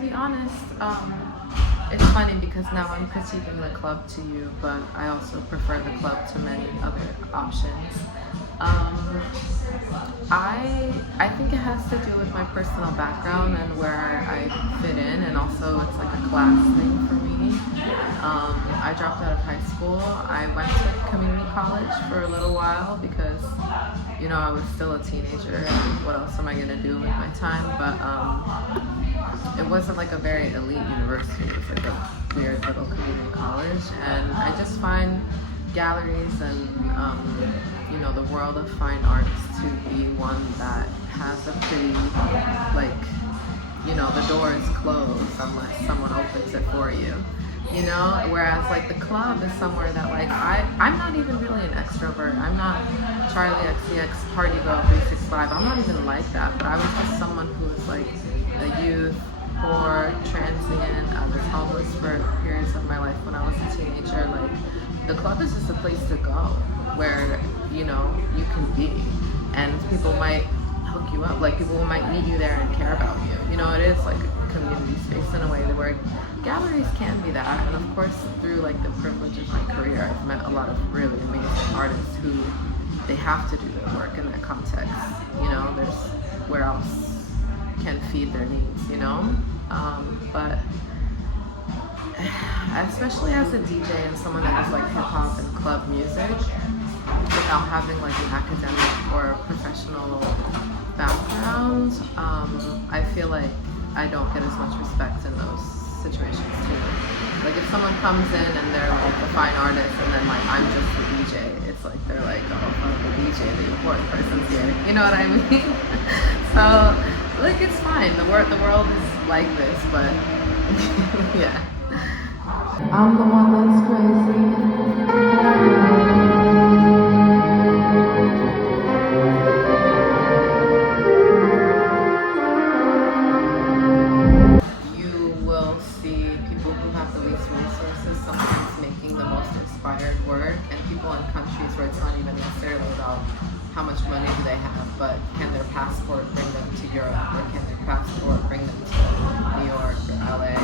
be honest, it's funny because now I'm critiquing the club to you, but I also prefer the club to many other options. Um, I think it has to do with my personal background and where I fit in, and also it's like a class thing for me. I dropped out of high school. I went to community college for a little while because, I was still a teenager, and what else am I gonna do with my time? But it wasn't like a very elite university. It was like a weird little community college, and I just find galleries and the world of fine arts to be one that has a pretty the door is closed unless someone opens it for you. Whereas like the club is somewhere that like I'm not even really an extrovert. I'm not Charlie XCX party girl 365. I'm not even like that, but I was just someone who was like a youth, poor, transient. I was homeless for periods of my life when I was a teenager. Like the club is just a place to go where you can be, and people might hook you up. Like people might meet you there and care about you. It is like a community space in a way where galleries can be that. And of course, through like the privilege of my career, I've met a lot of really amazing artists who they have to do their work in that context. There's where else can feed their needs. But especially as a DJ and someone that does like hip hop and club music, without having like an academic or professional background, I feel like I don't get as much respect in those situations too. Like if someone comes in and they're like a fine artist and then like I'm just the DJ, it's like they're like, oh, the DJ, the important person's here. You know what I mean? So like it's fine. The world is like this, but yeah. I'm the one that's crazy. You will see people who have the least resources sometimes making the most inspired work, and people in countries where it's not even necessarily about how much money do they have, but can their passport bring them to Europe, or can their passport bring them to New York or LA?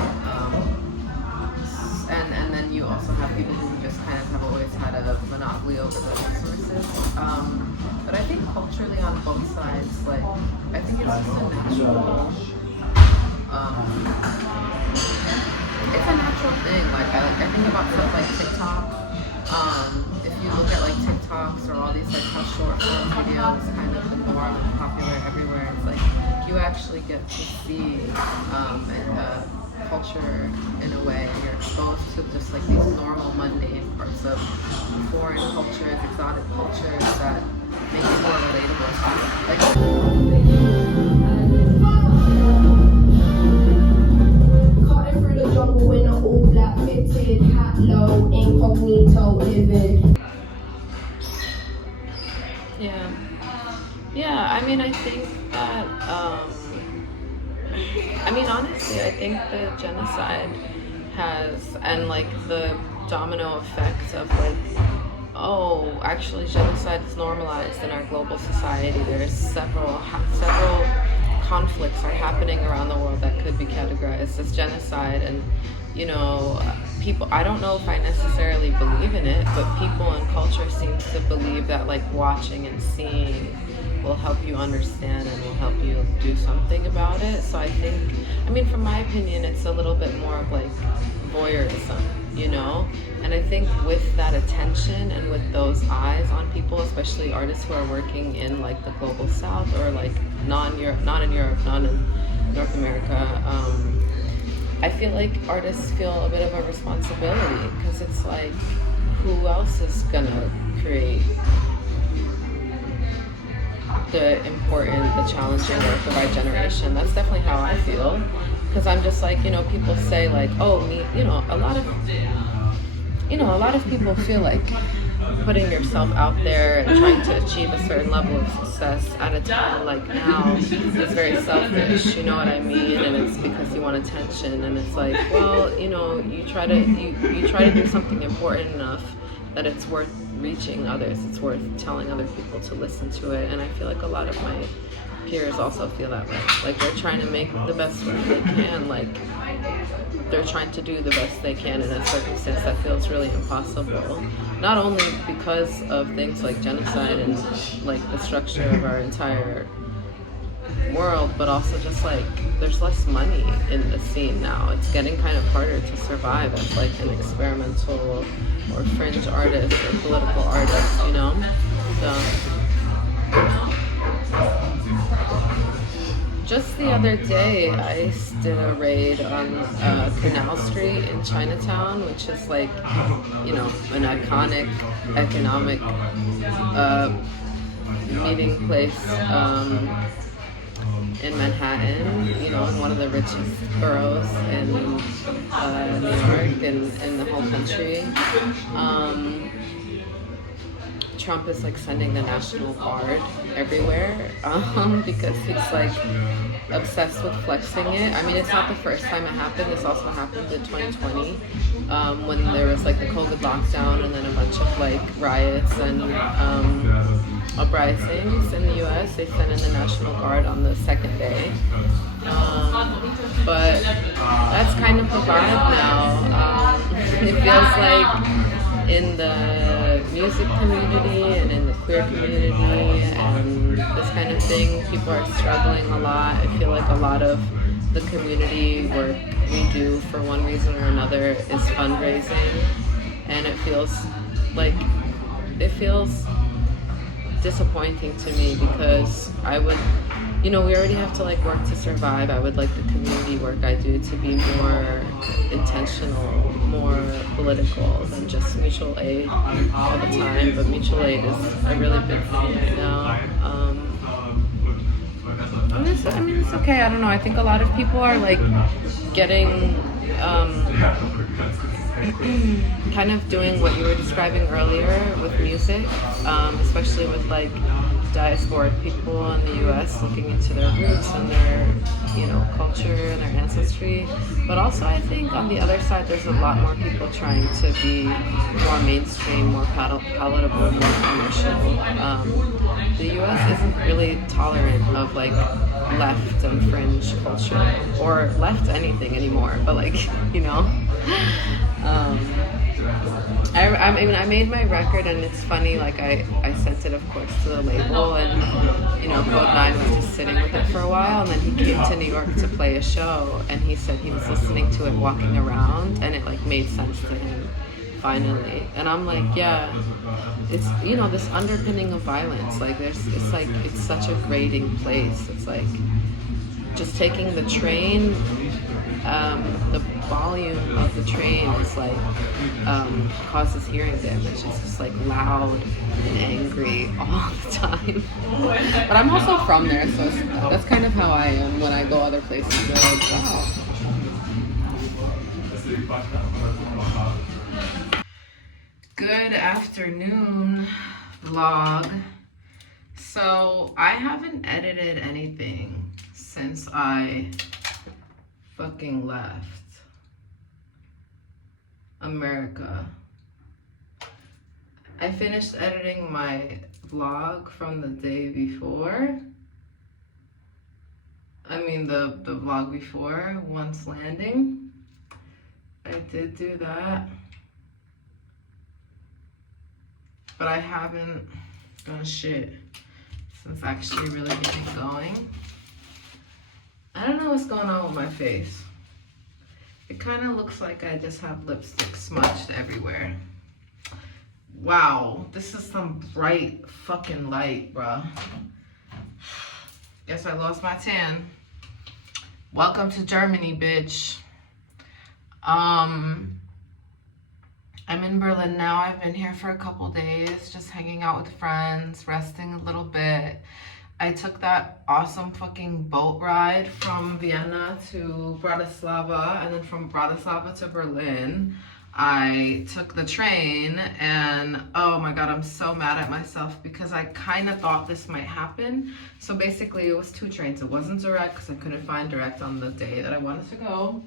And then you also have people who just kind of have always had a monopoly over the resources. But I think culturally on both sides, like I think it's just a natural. It's a natural thing. Like I think about stuff like TikTok. If you look at like TikToks or all these like how short form videos kind of the norm and popular everywhere, it's like you actually get to see culture in a way, and you're exposed to just like these normal mundane parts of foreign cultures, exotic cultures that make it more relatable. Cutting through the jungle in an all black fitted hat, low incognito living. Yeah, I mean I think that honestly, I think the genocide has, and like the domino effect of like, oh, actually genocide is normalized in our global society. There's several conflicts are happening around the world that could be categorized as genocide, and people, I don't know if I necessarily believe in it, but people and culture seem to believe that like watching and seeing will help you understand and will help you do something about it. So I think, from my opinion, it's a little bit more of like voyeurism, and I think with that attention and with those eyes on people, especially artists who are working in like the global south or like not in Europe, not in North America, I feel like artists feel a bit of a responsibility, because it's like, who else is gonna create the important, the challenging work of our generation? That's definitely how I feel, because I'm just like, people say like, oh, me, a lot of people feel like putting yourself out there and trying to achieve a certain level of success at a time like now is very selfish, you know what I mean? And it's because you want attention, and it's like, well, you try to do something important enough that it's worth reaching others, it's worth telling other people to listen to it. And I feel like a lot of my peers also feel that way. Like they're trying to make the best work they can. Like they're trying to do the best they can in a circumstance that feels really impossible. Not only because of things like genocide and like the structure of our entire world, but also just like there's less money in the scene now. It's getting kind of harder to survive as like an experimental or fringe artist or political artist, you know? So just the other day, I did a raid on Canal Street in Chinatown, which is like, you know, an iconic economic meeting place in Manhattan, you know, in one of the richest boroughs in New York and in the whole country. Trump is like sending the National Guard everywhere because he's like obsessed with flexing it. I mean, it's not the first time it happened. This also happened in 2020 when there was like the COVID lockdown and then a bunch of like riots and uprisings in the US. They sent in the National Guard on the second day. But that's kind of the vibe now. It feels like in the music community and in the queer community and this kind of thing, people are struggling a lot. I feel like a lot of the community work we do for one reason or another is fundraising, and it feels disappointing to me because I would, you know, we already have to like work to survive. I would like the community work I do to be more intentional, more political than just mutual aid all the time. But mutual aid is a really big thing right now. I mean, it's okay. I don't know. I think a lot of people are like getting kind of doing what you were describing earlier with music, especially with like diasporic people in the US looking into their roots and their, you know, culture and their ancestry. But also I think on the other side there's a lot more people trying to be more mainstream, more palatable, more commercial. The US isn't really tolerant of like left and fringe culture or left anything anymore, but like, you know. I mean, I made my record, and it's funny, like, I sent it, of course, to the label, and, you know, Code 9 was just sitting with it for a while, and then he came to New York to play a show, and he said he was listening to it walking around, and it, like, made sense to him, finally. And I'm like, yeah, it's, you know, this underpinning of violence, like, it's like, it's such a grating place. It's like, just taking the train, the volume of the train is like causes hearing damage. It's just like loud and angry all the time. But I'm also from there, so that's kind of how I am when I go other places. They're like, wow. Good afternoon, vlog. So I haven't edited anything since I fucking left America. I finished editing my vlog from the day before. I mean the vlog before, once landing. I did do that. But I haven't done shit since actually really getting going. I don't know what's going on with my face. It kind of looks like I just have lipstick smudged everywhere. Wow, this is some bright fucking light, bruh. Guess I lost my tan. Welcome to Germany, bitch. I'm in Berlin now. I've been here for a couple days, just hanging out with friends, resting a little bit. I took that awesome fucking boat ride from Vienna to Bratislava, and then from Bratislava to Berlin. I took the train, and oh my god, I'm so mad at myself because I kind of thought this might happen. So basically it was two trains. It wasn't direct because I couldn't find direct on the day that I wanted to go.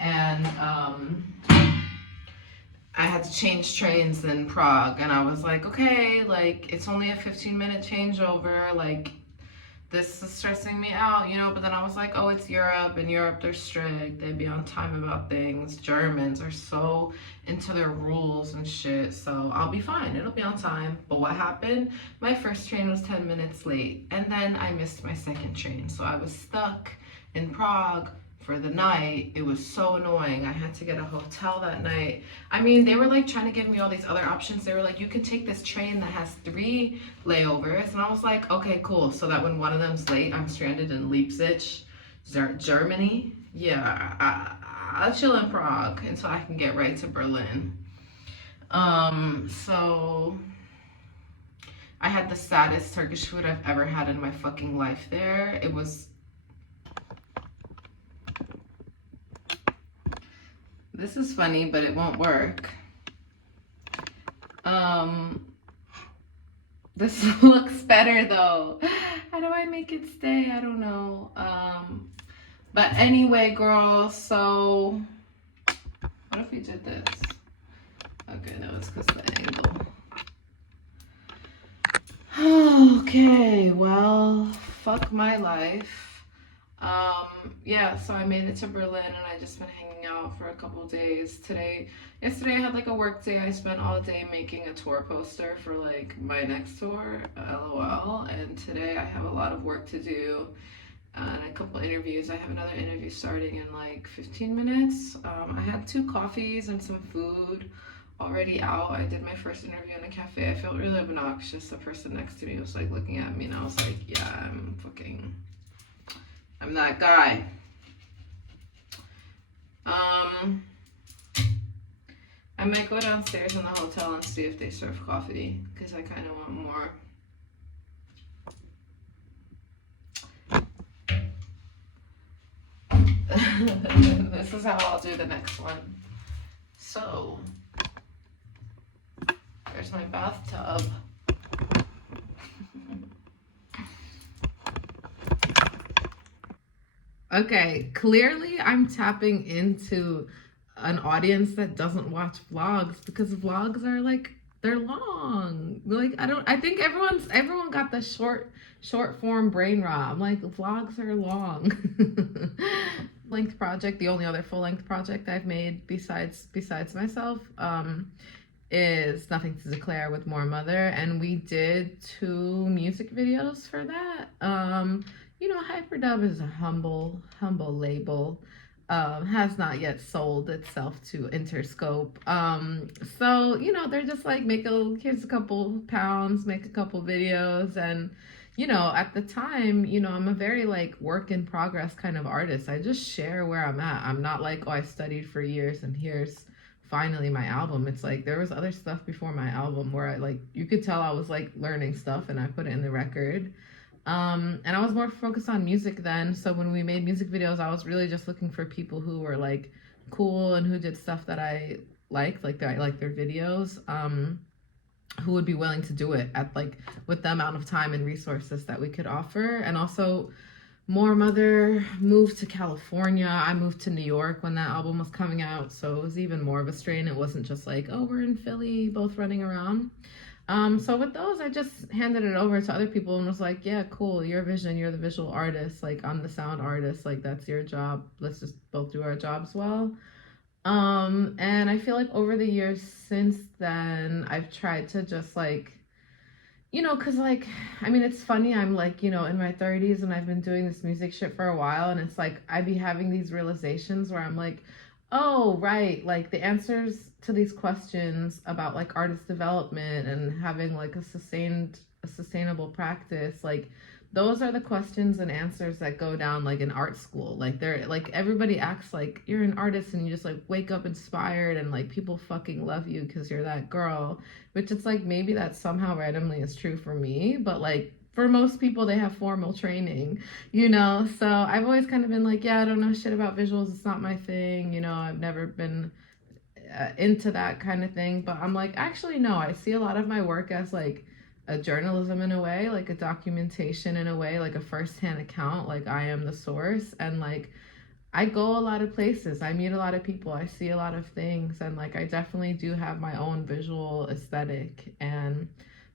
And I had to change trains in Prague, and I was like, okay, like, it's only a 15-minute changeover, like, this is stressing me out, you know. But then I was like, oh, it's Europe. In Europe, they're strict. They be on time about things. Germans are so into their rules and shit. So I'll be fine. It'll be on time. But what happened? My first train was 10 minutes late. And then I missed my second train. So I was stuck in Prague for the night. It was so annoying. I had to get a hotel that night. I mean, they were like trying to give me all these other options. They were like, you can take this train that has 3 layovers. And I was like, okay, cool. So that when one of them's late, I'm stranded in Leipzig, Germany. Yeah, I'll chill in Prague until I can get right to Berlin. So I had the saddest Turkish food I've ever had in my fucking life there. It was, this is funny, but it won't work. This looks better though. How do I make it stay? I don't know. But anyway, girl, so what if we did this? Okay, no, it's because of the angle. Okay, well, fuck my life. Yeah, so I made it to Berlin and I just been hanging out for a couple days. Yesterday I had like a work day. I spent all day making a tour poster for like my next tour, LOL. And today I have a lot of work to do and a couple interviews. I have another interview starting in like 15 minutes. I had 2 coffees and some food already out. I did my first interview in a cafe. I felt really obnoxious. The person next to me was like looking at me and I was like, yeah, I'm that guy. I might go downstairs in the hotel and see if they serve coffee because I kind of want more. This is how I'll do the next one. So, there's my bathtub. Okay, clearly I'm tapping into an audience that doesn't watch vlogs because vlogs are like, they're long. Like I think everyone got the short form brain rot. I'm like, vlogs are long. Length project, the only other full length project I've made besides myself, is Nothing to Declare with More Mother, and we did 2 music videos for that. You know, Hyperdub is a humble label. Has not yet sold itself to Interscope. So, you know, they're just like, here's a couple pounds, make a couple videos. And, you know, at the time, you know, I'm a very like work in progress kind of artist. I just share where I'm at. I'm not like, oh, I studied for years and here's finally my album. It's like, there was other stuff before my album where I like, you could tell I was like learning stuff and I put it in the record. And I was more focused on music then. So when we made music videos, I was really just looking for people who were like cool and who did stuff that I liked, like I liked their videos, who would be willing to do it at like with the amount of time and resources that we could offer. And also More Mother moved to California. I moved to New York when that album was coming out. So it was even more of a strain. It wasn't just like, oh, we're in Philly, both running around. So with those, I just handed it over to other people and was like, yeah, cool, your vision, you're the visual artist, like I'm the sound artist, like that's your job. Let's just both do our jobs well. And I feel like over the years since then, I've tried to just like, you know, cause like, I mean, it's funny, I'm like, you know, in my 30s and I've been doing this music shit for a while, and it's like, I be having these realizations where I'm like, oh, right, like the answers to these questions about like artist development and having like a sustainable practice, like those are the questions and answers that go down like in art school. Like they're like, everybody acts like you're an artist and you just like wake up inspired and like people fucking love you because you're that girl, which it's like maybe that somehow randomly is true for me, but like for most people they have formal training, you know. So I've always kind of been like, yeah, I don't know shit about visuals, it's not my thing, you know. I've never been into that kind of thing. But I'm like, actually no, I see a lot of my work as like a journalism in a way, like a documentation in a way, like a first-hand account, like I am the source. And like I go a lot of places, I meet a lot of people, I see a lot of things, and like I definitely do have my own visual aesthetic. And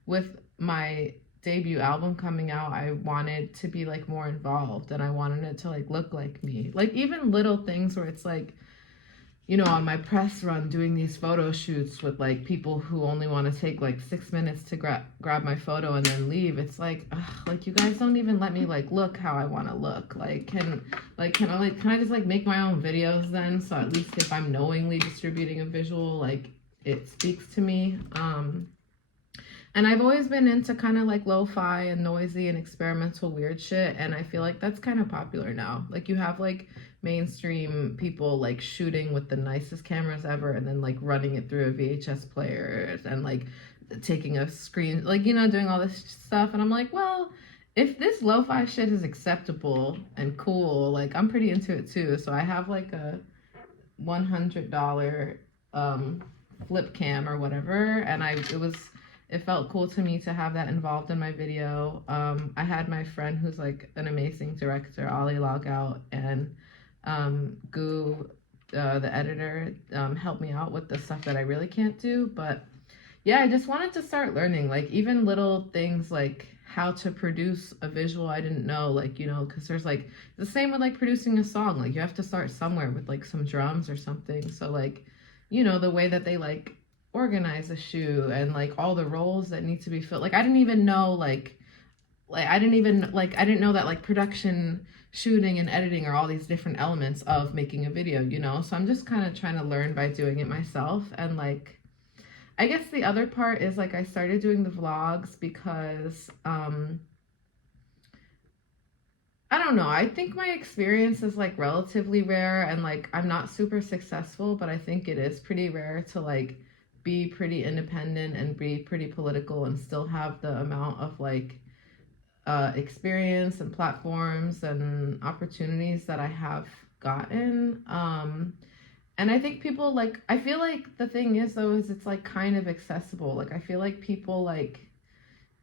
with my debut album coming out, I wanted to be like more involved, and I wanted it to like look like me. Like even little things where it's like, you know, on my press run doing these photo shoots with like people who only want to take like 6 minutes to grab my photo and then leave. It's like, ugh, like you guys don't even let me like look how I want to look. Like can I just like make my own videos then? So at least if I'm knowingly distributing a visual, like it speaks to me. And I've always been into kind of like lo-fi and noisy and experimental weird shit, and I feel like that's kind of popular now. Like you have like mainstream people like shooting with the nicest cameras ever and then like running it through a VHS player and like taking a screen, like, you know, doing all this stuff. And I'm like, well, if this lo-fi shit is acceptable and cool, like I'm pretty into it too. So I have like a $100 flip cam or whatever, and it felt cool to me to have that involved in my video. I had my friend who's like an amazing director, Ollie Logout, and Goo, the editor, helped me out with the stuff that I really can't do. But yeah, I just wanted to start learning, like even little things like how to produce a visual I didn't know, like, you know, because there's like the same with like producing a song, like you have to start somewhere with like some drums or something. So like, you know, the way that they like organize a shoe and like all the roles that need to be filled. Like I didn't even know I didn't know that like production, shooting and editing are all these different elements of making a video, you know? So I'm just kind of trying to learn by doing it myself. And like, I guess the other part is like I started doing the vlogs because I don't know, I think my experience is like relatively rare, and like I'm not super successful, but I think it is pretty rare to like be pretty independent and be pretty political and still have the amount of like experience and platforms and opportunities that I have gotten. And I think people like, I feel like the thing is though, is it's like kind of accessible. Like I feel like people like,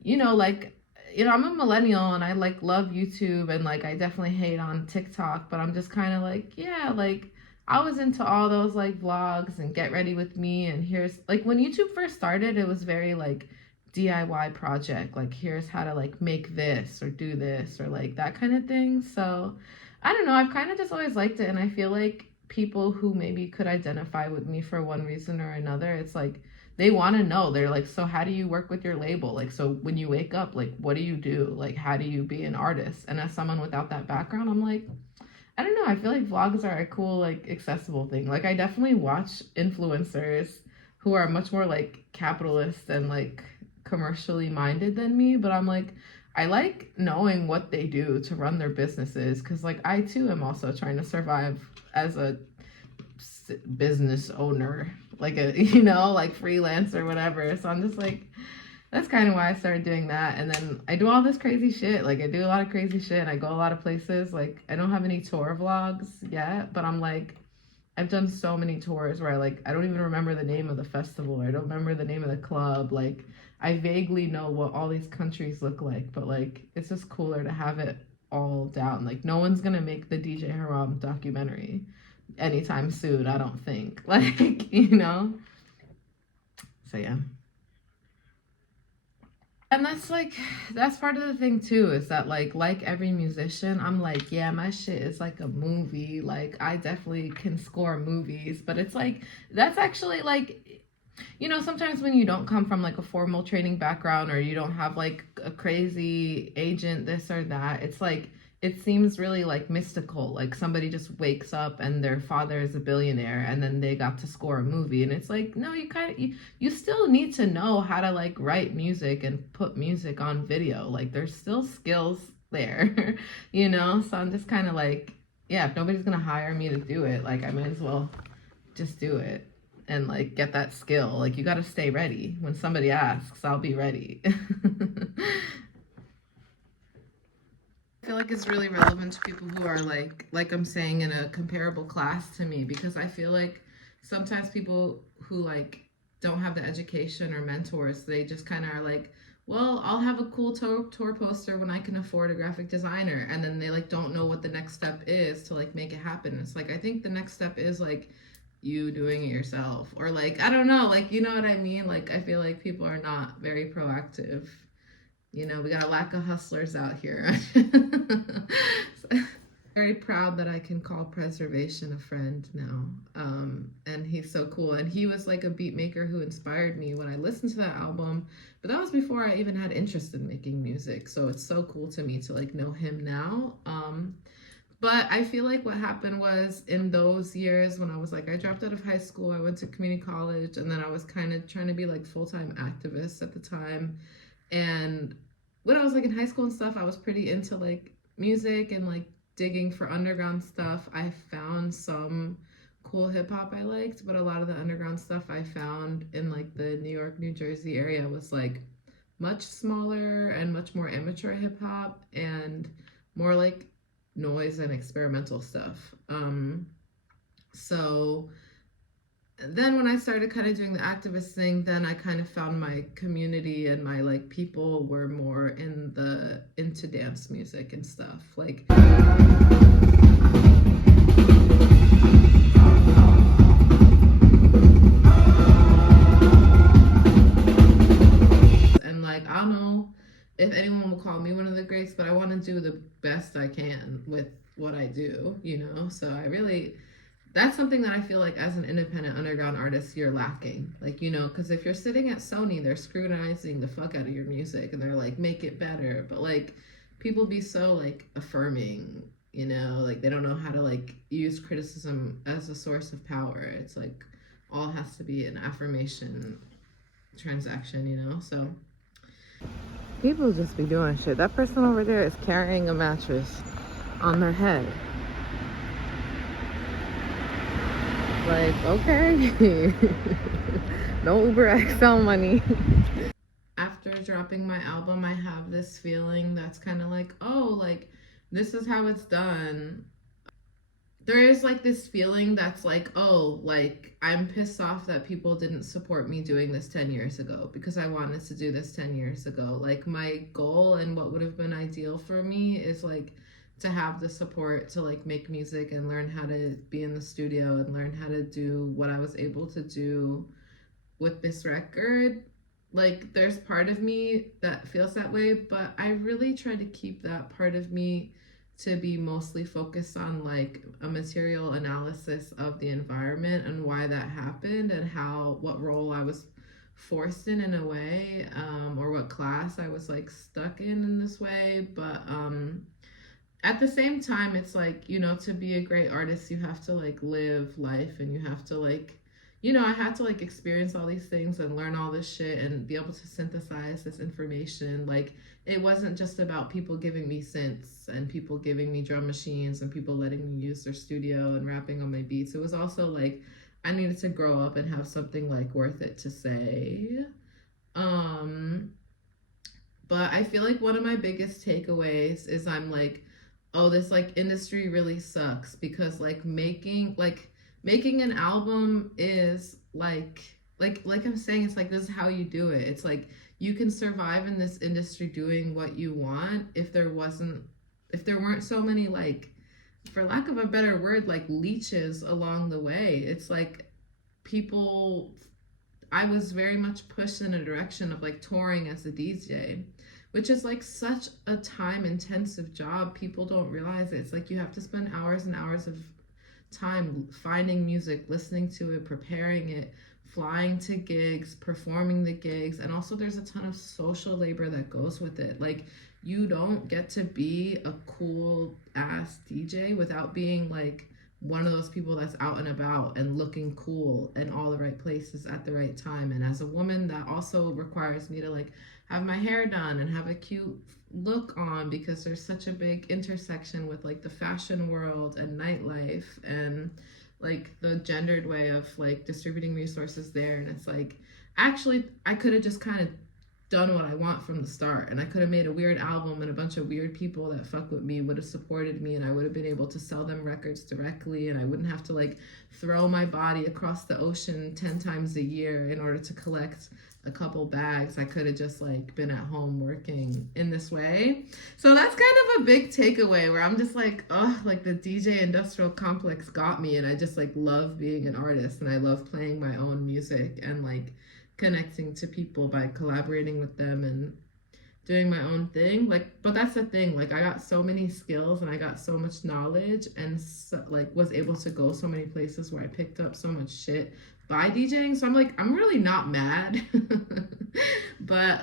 you know, I'm a millennial and I like love YouTube, and like I definitely hate on TikTok, but I'm just kind of like, yeah, like I was into all those like vlogs and get ready with me, and here's like when YouTube first started, it was very like DIY project, like here's how to like make this or do this or like that kind of thing. So I don't know, I've kind of just always liked it, and I feel like people who maybe could identify with me for one reason or another, it's like they want to know. They're like, so how do you work with your label? Like, so when you wake up, like what do you do? Like how do you be an artist? And as someone without that background, I'm like, I don't know, I feel like vlogs are a cool like accessible thing. Like I definitely watch influencers who are much more like capitalist and like commercially minded than me, but I'm like, I like knowing what they do to run their businesses, because like I too am also trying to survive as a business owner, like a, you know, like freelance or whatever. So I'm just like, that's kind of why I started doing that. And then I do all this crazy shit. Like I do a lot of crazy shit and I go a lot of places. Like I don't have any tour vlogs yet, but I'm like, I've done so many tours where I don't even remember the name of the festival, or I don't remember the name of the club. Like I vaguely know what all these countries look like, but like it's just cooler to have it all down. Like no one's gonna make the DJ Haram documentary anytime soon, I don't think. Like, you know? So yeah. And that's part of the thing too, is that like every musician, I'm like, yeah, my shit is like a movie. Like I definitely can score movies, but it's like, that's actually like, you know, sometimes when you don't come from like a formal training background, or you don't have like a crazy agent, this or that, it's like, it seems really like mystical. Like somebody just wakes up and their father is a billionaire and then they got to score a movie. And it's like, no, you still need to know how to like write music and put music on video. Like there's still skills there, you know? So I'm just kind of like, yeah, if nobody's gonna hire me to do it, like I might as well just do it and like get that skill. Like you got to stay ready. When somebody asks, I'll be ready. I feel like it's really relevant to people who are like I'm saying, in a comparable class to me, because I feel like sometimes people who like don't have the education or mentors, they just kind of are like, well, I'll have a cool tour poster when I can afford a graphic designer, and then they like don't know what the next step is to like make it happen. It's like, I think the next step is like you doing it yourself, or like, I don't know, like, you know what I mean? Like I feel like people are not very proactive You know, we got a lack of hustlers out here. Very proud that I can call Preservation a friend now. And he's so cool. And he was like a beat maker who inspired me when I listened to that album. But that was before I even had interest in making music. So it's so cool to me to like know him now. But I feel like what happened was in those years when I was like, I dropped out of high school, I went to community college, and then I was kind of trying to be like full-time activist at the time. And when I was like in high school and stuff, I was pretty into like music and like digging for underground stuff. I found some cool hip hop I liked, but a lot of the underground stuff I found in like the New York, New Jersey area was like much smaller and much more amateur hip hop and more like noise and experimental stuff. So then when I started kind of doing the activist thing, then I kind of found my community and my like people were more into dance music and stuff. Like and like I don't know if anyone will call me one of the greats, but I want to do the best I can with what I do, you know? So I really, that's something that I feel like as an independent underground artist, you're lacking. Like, you know, because if you're sitting at Sony, they're scrutinizing the fuck out of your music and they're like, make it better. But like, people be so like affirming, you know, like they don't know how to like use criticism as a source of power. It's like all has to be an affirmation transaction, you know? So people just be doing shit. That person over there is carrying a mattress on their head. Like, okay. No Uber XL money. After dropping my album, I have this feeling that's kind of like, oh, like, this is how it's done. There is like this feeling that's like, oh, like I'm pissed off that people didn't support me doing this 10 years ago because I wanted to do this 10 years ago. Like my goal and what would have been ideal for me is like to have the support to like make music and learn how to be in the studio and learn how to do what I was able to do with this record. Like there's part of me that feels that way, but I really try to keep that part of me to be mostly focused on like a material analysis of the environment and why that happened and what role I was forced in a way, or what class I was like stuck in this way. But at the same time, it's like, you know, to be a great artist, you have to like live life and you have to like, you know, I had to like experience all these things and learn all this shit and be able to synthesize this information. Like it wasn't just about people giving me synths and people giving me drum machines and people letting me use their studio and rapping on my beats. It was also like I needed to grow up and have something like worth it to say. But I feel like one of my biggest takeaways is I'm like, oh, this like industry really sucks because like making an album is like I'm saying, it's like this is how you do it. It's like you can survive in this industry doing what you want if there weren't so many like, for lack of a better word, like leeches along the way. It's like I was very much pushed in a direction of like touring as a DJ, which is like such a time intensive job. People don't realize it. It's like you have to spend hours and hours of time finding music, listening to it, preparing it, flying to gigs, performing the gigs, and also there's a ton of social labor that goes with it. Like you don't get to be a cool ass DJ without being like one of those people that's out and about and looking cool in all the right places at the right time. And as a woman, that also requires me to like have my hair done and have a cute look on because there's such a big intersection with like the fashion world and nightlife and like the gendered way of like distributing resources there. And it's like, actually, I could have just kind of done what I want from the start, and I could have made a weird album and a bunch of weird people that fuck with me would have supported me, and I would have been able to sell them records directly, and I wouldn't have to like throw my body across the ocean 10 times a year in order to collect a couple bags. I could have just like been at home working in this way. So that's kind of a big takeaway where I'm just like, oh, like the DJ industrial complex got me, and I just like love being an artist, and I love playing my own music and like connecting to people by collaborating with them and doing my own thing. Like, but that's the thing. Like, I got so many skills and I got so much knowledge and so, like was able to go so many places where I picked up so much shit by DJing. So I'm like, I'm really not mad. But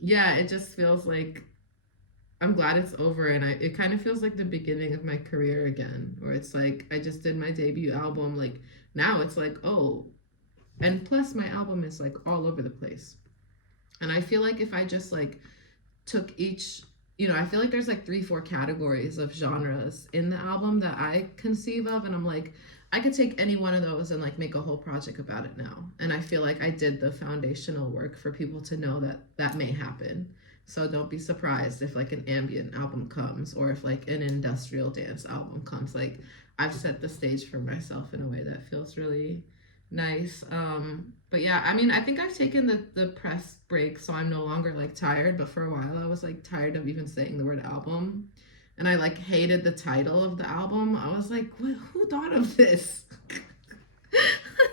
yeah, it just feels like I'm glad it's over, and it kind of feels like the beginning of my career again, where it's like I just did my debut album. Like now it's like, oh, and plus my album is like all over the place. And I feel like if I just like took each, I feel like there's like 3-4 categories of genres in the album that I conceive of, and I'm like, I could take any one of those and like make a whole project about it now. And I feel like I did the foundational work for people to know that that may happen. So don't be surprised if like an ambient album comes, or if like an industrial dance album comes. Like I've set the stage for myself in a way that feels really nice. But yeah, I mean, I think I've taken the press break, so I'm no longer like tired. But for a while, I was like tired of even saying the word album, and I like hated the title of the album. I was like, who thought of this?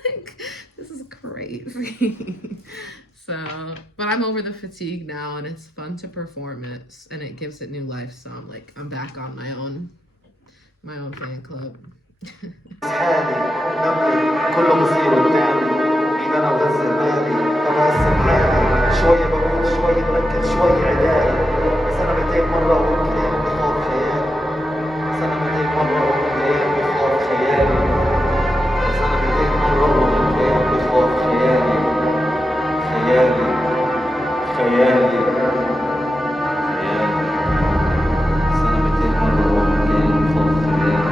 Like, this is crazy. So, but I'm over the fatigue now, and it's fun to perform it, and it gives it new life. So I'm like, I'm back on my own fan club. حالي نبي كله بصير قدامي مين انا وغزل بالي بقسم حالي شوية بموت شوية بركز شوية عدائي بس انا 200 مرة وكل يوم بخاف خيالي بس انا 200 مرة وكل يوم بخاف خيالي بس انا 200 مرة وكل يوم بخاف خيالي خيالي خيالي خيالي بس انا 200 مرة وكل يوم بخاف خيالي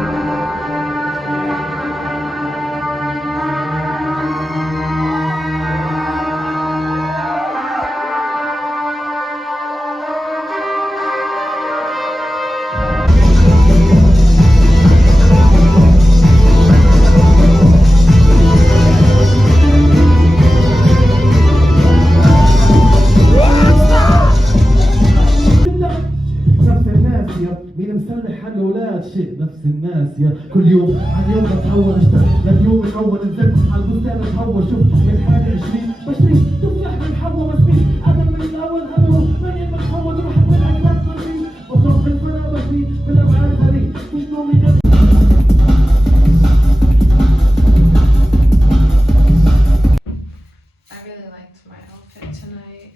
مين مسلح على الاولاد شيء نفس الناس يا كل يوم عن يوم بتحول اشتغل لليوم الاول نزلت على البستان اتهور شفت من حالي 20 بشتري تفاح من حوا بس مين انا من الاول هدوء ماني متحول روح بلعب لا ترمي بخاف من فراغ بسيط بالابعاد غريب مش نومي I really liked my outfit tonight.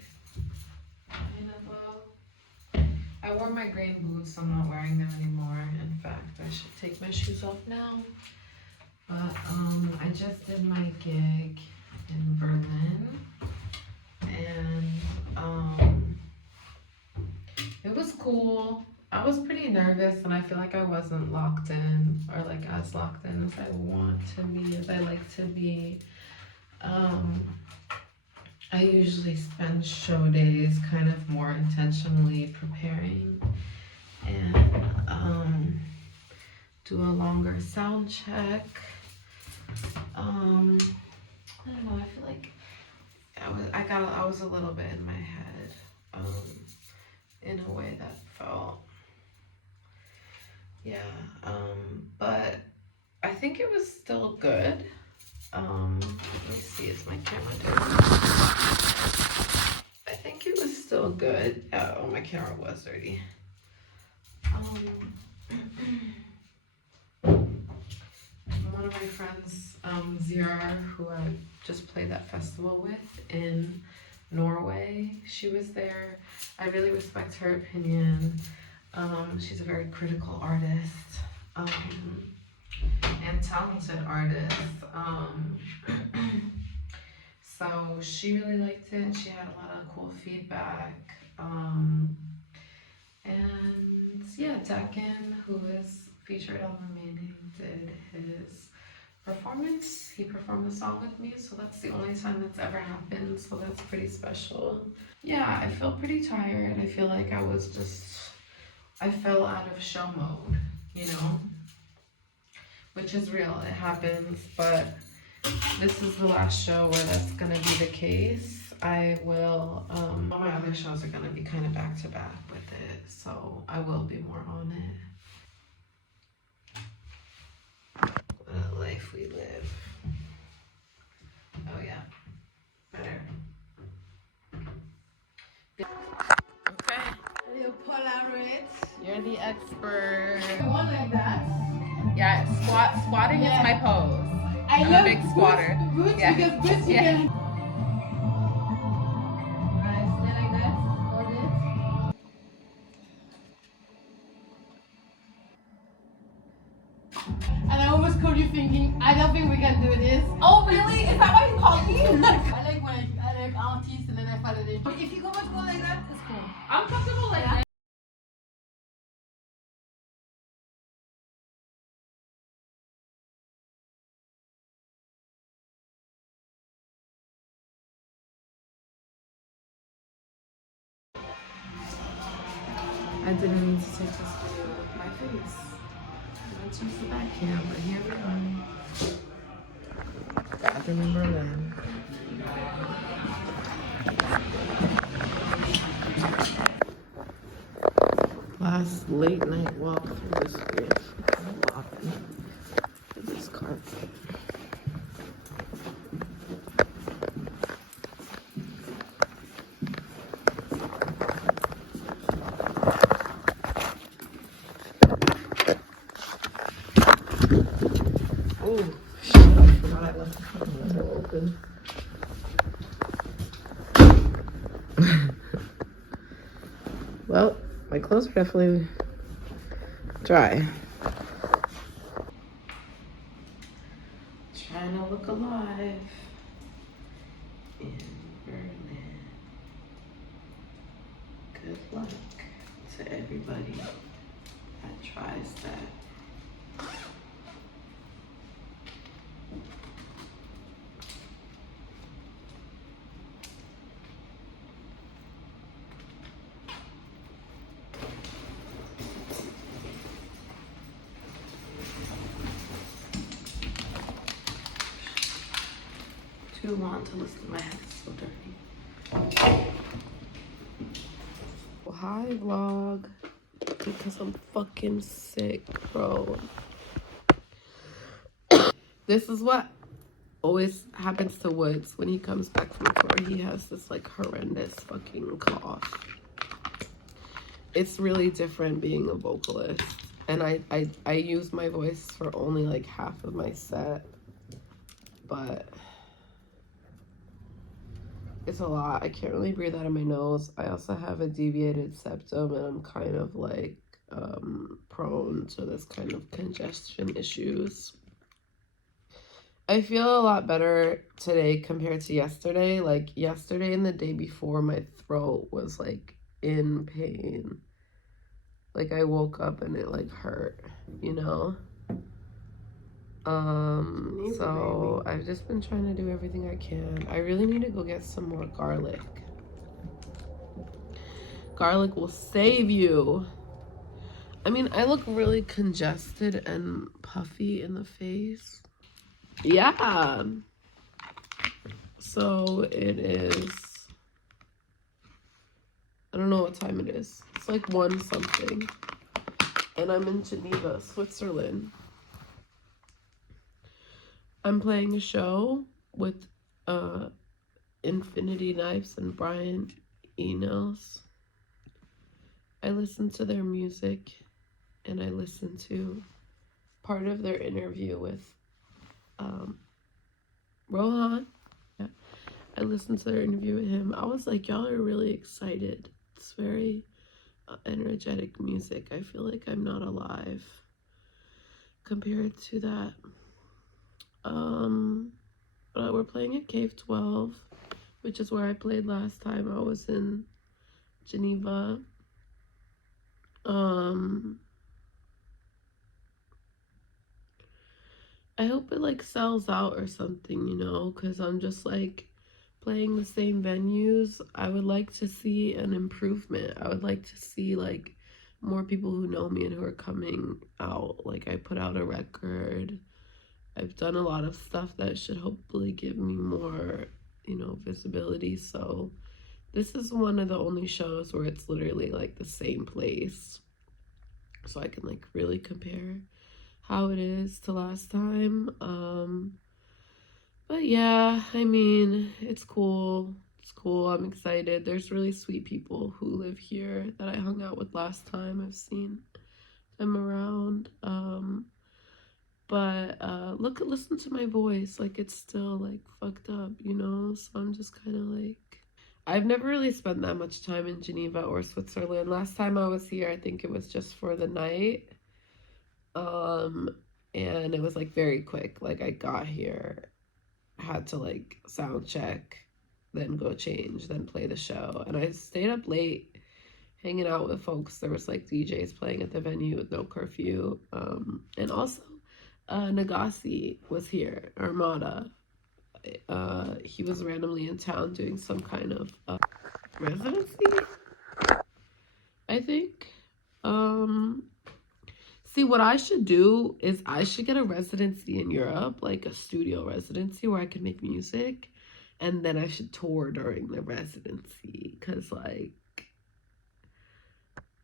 I wore my green boots. I'm not wearing them anymore. In fact, I should take my shoes off now. But I just did my gig in Berlin, and it was cool. I was pretty nervous, and I feel like I wasn't locked in, or like as locked in as I want to be, as I like to be. I usually spend show days kind of more intentionally preparing and do a longer sound check. I don't know, I feel like I was a little bit in my head in a way that felt, yeah, but I think it was still good. Let me see, is my camera doing? I think it was still good. Oh, my camera was dirty. One of my friends, Zira, who I just played that festival with in Norway, she was there. I really respect her opinion. She's a very critical artist. And talented artist. So she really liked it. She had a lot of cool feedback. And yeah, Dakin, who is featured on Remaining, did his performance. He performed the song with me, so that's the only time that's ever happened, so that's pretty special. Yeah, I feel pretty tired. I feel like I fell out of show mode, which is real, it happens, but this is the last show where that's gonna be the case. I will, all my other shows are gonna be kind of back to back with it, so I will be more on it. What a life we live. Oh yeah, better. the expert. One like that. Yeah, squatting is my pose. I I'm love a big squatter. Boots Yeah. because boots you Yeah. can. Alright, stay like that. Hold it. And I almost called you thinking, I don't think we can do this. Oh really? Is that why you called me? I like artists and then I follow them. If you go like that, it's cool. I'm comfortable like that. I didn't mean to take this video with my face. I meant to use the back cam, but here we are. Bathroom in Berlin. Last late night walk through this weird lobby. This carpet. Oh, shit, I forgot I left the fucking window open. Well, my clothes are definitely dry. Trying to look alive in Berlin. Good luck to everybody that tries that. Too long to listen to my hands so dirty. Well, hi vlog, because I'm fucking sick, bro. This is what always happens to Woods when he comes back from tour. He has this like horrendous fucking cough. It's really different being a vocalist, and I use my voice for only like half of my set, but it's a lot. I can't really breathe out of my nose. I also have a deviated septum, and I'm kind of like prone to this kind of congestion issues. I feel a lot better today compared to yesterday. Like yesterday and the day before, my throat was like in pain. Like I woke up and it like hurt, you know? So I've just been trying to do everything I can. I really need to go get some more garlic. Garlic will save you. I mean, I look really congested and puffy in the face. Yeah. So it is, I don't know what time it is. It's like 1 something. And I'm in Geneva, Switzerland. I'm playing a show with Infinity Knives and Brian Enos. I listened to their music and I listened to part of their interview with Rohan. Yeah. I listened to their interview with him. I was like, y'all are really excited. It's very energetic music. I feel like I'm not alive compared to that. But we're playing at Cave 12, which is where I played last time I was in Geneva. I hope it like sells out or something, you know, because I'm just like playing the same venues. I would like to see an improvement. I would like to see like more people who know me and who are coming out. Like I put out a record. I've done a lot of stuff that should hopefully give me more, you know, visibility. So this is one of the only shows where it's literally like the same place. So I can like really compare how it is to last time. But yeah, I mean, it's cool. It's cool. I'm excited. There's really sweet people who live here that I hung out with last time. I've seen them around. But listen to my voice. Like, it's still like fucked up, you know? So I'm just kind of like, I've never really spent that much time in Geneva or Switzerland. Last time I was here, I think it was just for the night. And it was like very quick. Like, I got here, had to like sound check, then go change, then play the show. And I stayed up late hanging out with folks. There was like DJs playing at the venue with no curfew. And also Nagasi was here, Armada. He was randomly in town doing some kind of residency, I think. See, what I should do is I should get a residency in Europe, like a studio residency where I can make music, and then I should tour during the residency, because like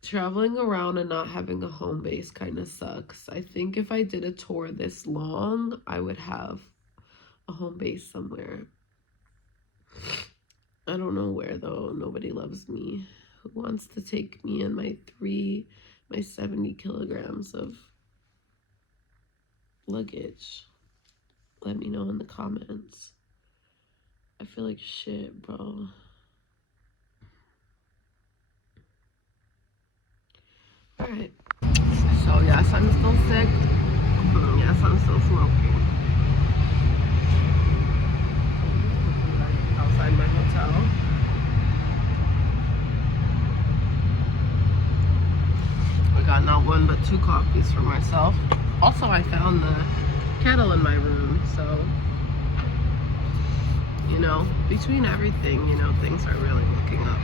traveling around and not having a home base kind of sucks. I think if I did a tour this long, I would have a home base somewhere. I don't know where though. Nobody loves me. Who wants to take me and my 70 kilograms of luggage? Let me know in the comments. I feel like shit, bro. Alright. So yes, I'm still sick. Yes, I'm still smoking. Outside my hotel. I got not one but 2 coffees for myself. Also, I found the kettle in my room, so you know, between everything, you know, things are really looking up.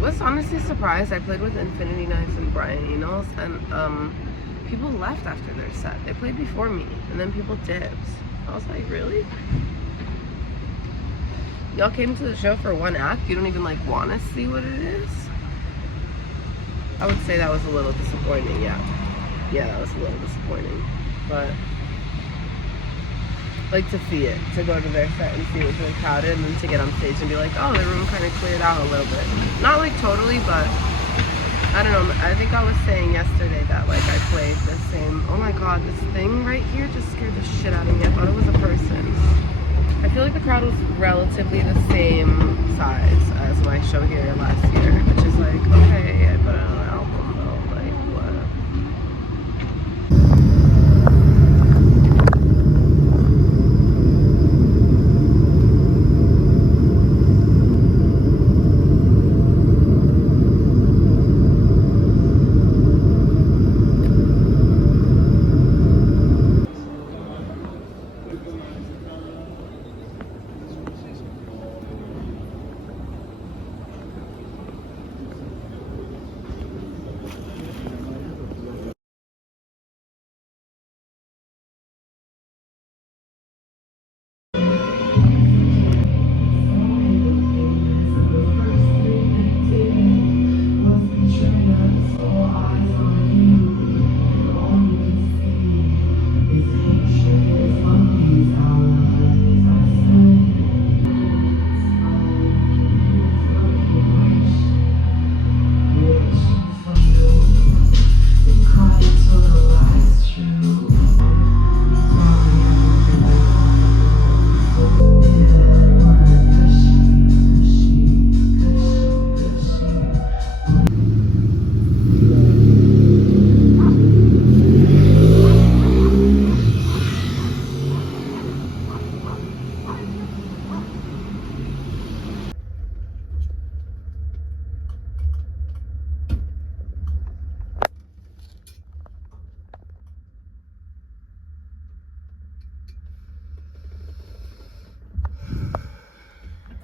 Was honestly surprised. I played with Infinity Knives and Brian Enos, and people left after their set. They played before me, and then people dipped. I was like, really? Y'all came to the show for 1 act? You don't even like want to see what it is? I would say that was a little disappointing, yeah. Yeah, that was a little disappointing. But like to see it, to go to their set and see it was really crowded, and then to get on stage and be like, oh, the room kind of cleared out a little bit. Not like totally, but I don't know. I think I was saying yesterday that like I played the same, oh my god, this thing right here just scared the shit out of me. I thought it was a person. I feel like the crowd was relatively the same size as my show here last year, which is like, okay, I put out an album though, like what?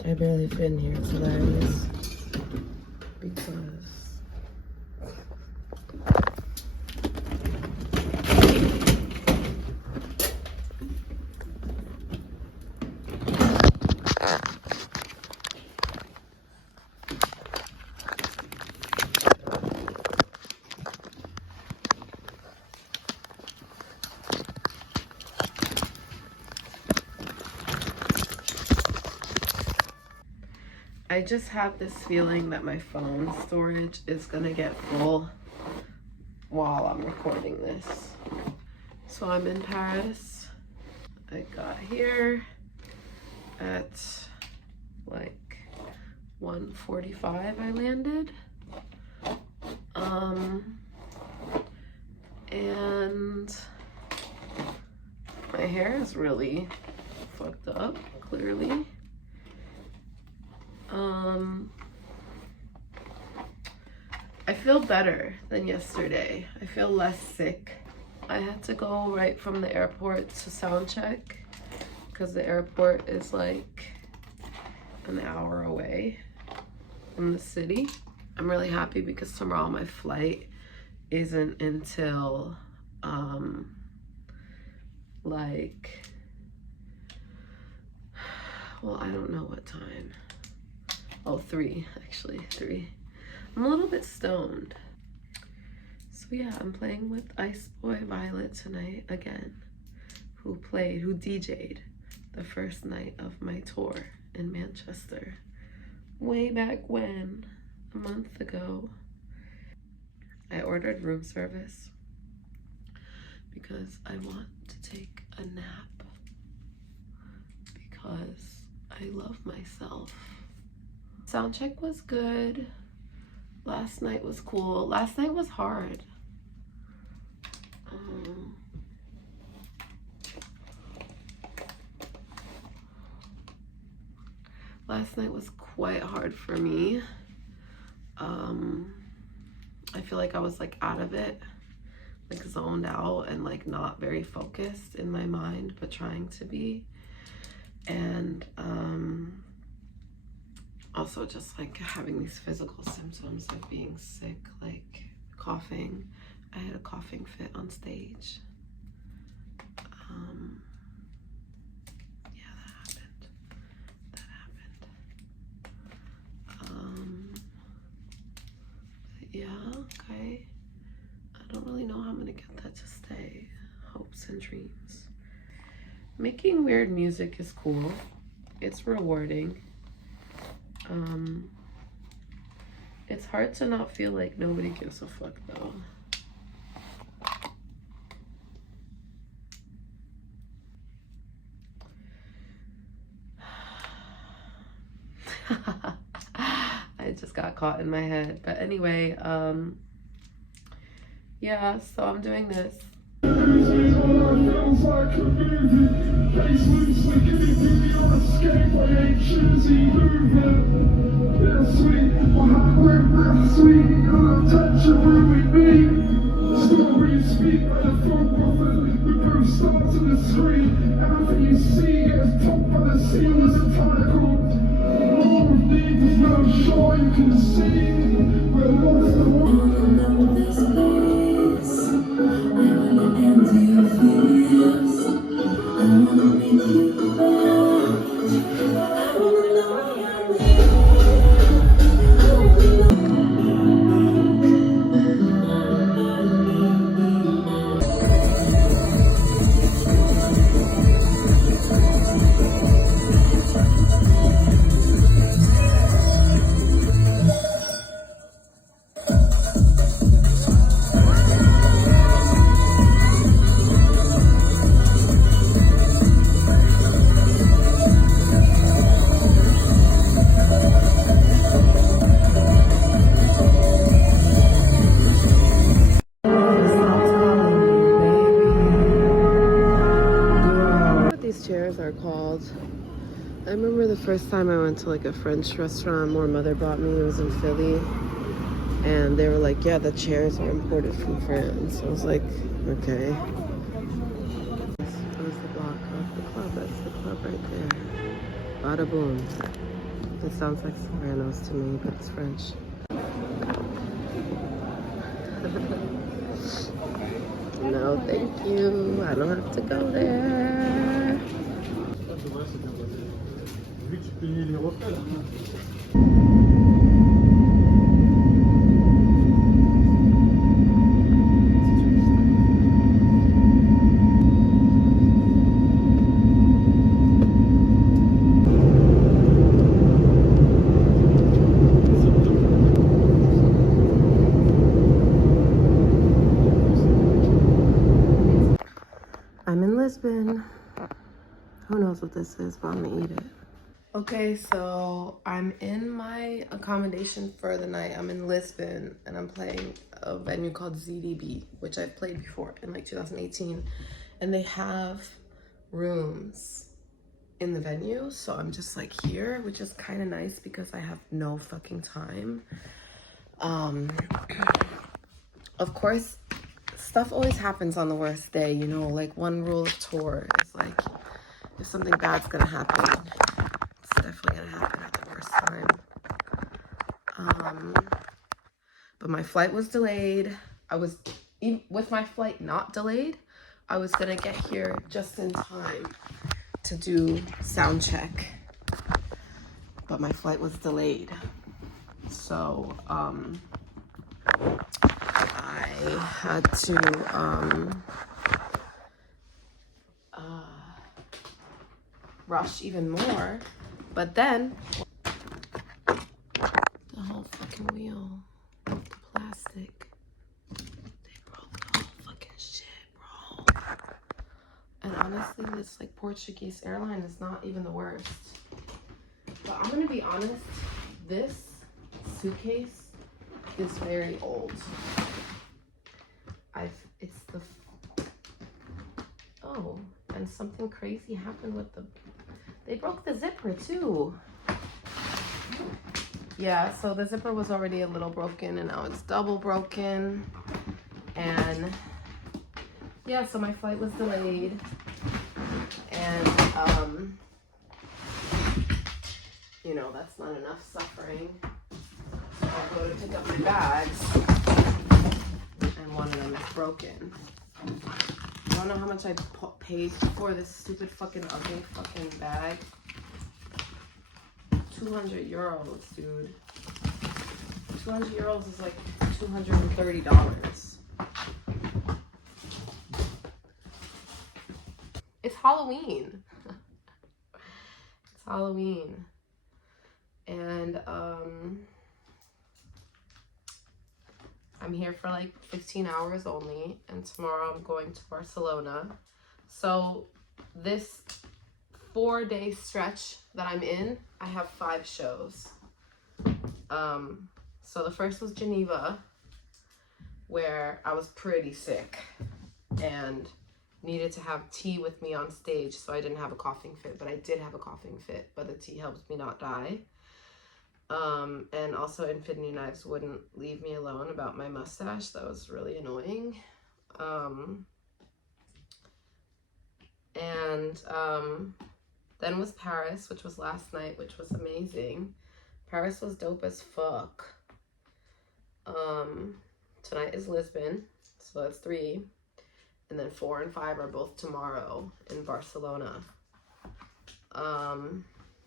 I barely fit in here today because I just have this feeling that my phone storage is gonna get full while I'm recording this. So I'm in Paris. I got here at like 1:45 I landed. And my hair is really fucked up, clearly. I feel better than yesterday. I feel less sick. I had to go right from the airport to sound check because the airport is like an hour away from the city. I'm really happy because tomorrow my flight isn't until like, well, I don't know what time. Oh, 3, actually, 3. I'm a little bit stoned. So yeah, I'm playing with Ice Boy Violet tonight again, who DJ'd the first night of my tour in Manchester. Way back when, a month ago. I ordered room service because I want to take a nap because I love myself. Soundcheck was good. Last night was cool. Last night was hard. Last night was quite hard for me. I feel like I was like out of it, like zoned out and like not very focused in my mind, but trying to be. And also just like having these physical symptoms of being sick, like coughing. I had a coughing fit on stage. Yeah, that happened. Yeah, okay. I don't really know how I'm gonna get that to stay. Hopes and dreams. Making weird music is cool. It's rewarding. It's hard to not feel like nobody gives a fuck though. It just got caught in my head. But anyway, yeah, so I'm doing this. Chairs are called. I remember the first time I went to like a French restaurant my mother brought me, it was in Philly, and they were like, yeah, the chairs are imported from France. I was like, okay. Where's the block of the club? That's the club right there. Bada boom. It sounds like Sopranos to me, but it's French. No, thank you. I don't have to go there. I'm in Lisbon. Who knows what this is, but I'm gonna eat it. Okay, so I'm in my accommodation for the night. I'm in Lisbon and I'm playing a venue called ZDB, which I've played before in like 2018. And they have rooms in the venue. So I'm just like here, which is kind of nice because I have no fucking time. Of course, stuff always happens on the worst day, you know, like one rule of tour is like, if something bad's gonna happen, it's definitely gonna happen at the worst time. But my flight was delayed. With my flight not delayed, I was gonna get here just in time to do sound check. But my flight was delayed. So, I had to, rush even more, but then the whole fucking wheel, the plastic, they broke the whole fucking shit, bro. And honestly, this like Portuguese airline is not even the worst. But I'm gonna be honest, this suitcase is very old. Oh, and something crazy happened with they broke the zipper too. Yeah, so the zipper was already a little broken and now it's double broken. And yeah, so my flight was delayed. And you know, that's not enough suffering. So I go to pick up my bags and one of them is broken. I don't know how much I paid for this stupid fucking ugly fucking bag. 200 euros, dude. 200 euros is like $230. It's Halloween. It's Halloween. And I'm here for like 15 hours only, and tomorrow I'm going to Barcelona. So this 4-day stretch that I'm in, I have 5 shows. So the first was Geneva, where I was pretty sick and needed to have tea with me on stage, so I didn't have a coughing fit, but I did have a coughing fit, but the tea helped me not die. And also Infinity Knives wouldn't leave me alone about my mustache. That was really annoying. Then was Paris, which was last night, which was amazing. Paris was dope as fuck. Tonight is Lisbon, so that's 3. And then 4 and 5 are both tomorrow in Barcelona.